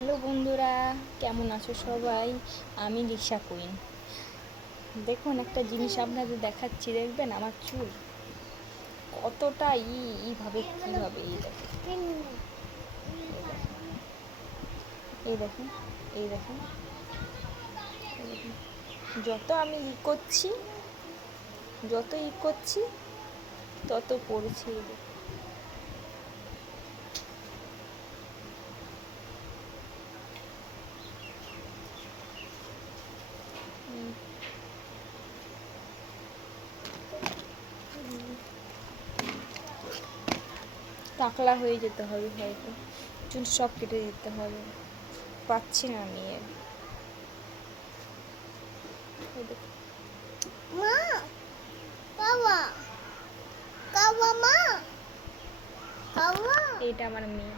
Hello বন্ধুরা, কেমন আছো সবাই? আমি লিসা কুইন। দেখুন, একটা জিনিস আপনাদের দেখাচ্ছি, দেখবেন আমার চুল কতটা এইভাবে কীভাবে এই দেখেন, এই দেখেন, এই দেখেন, এই দেখেন। যত আমি করছি, তত পড়ছে। এই দেখুন, টাকলা হয়ে যেতে হবে, হয়তো চুল সব কেটে দিতে হবে। পাচ্ছি না আমি এর। এই দেখুন, মা, বাবা, বাবা, মা, বাবা। এইটা আমার মেয়ে।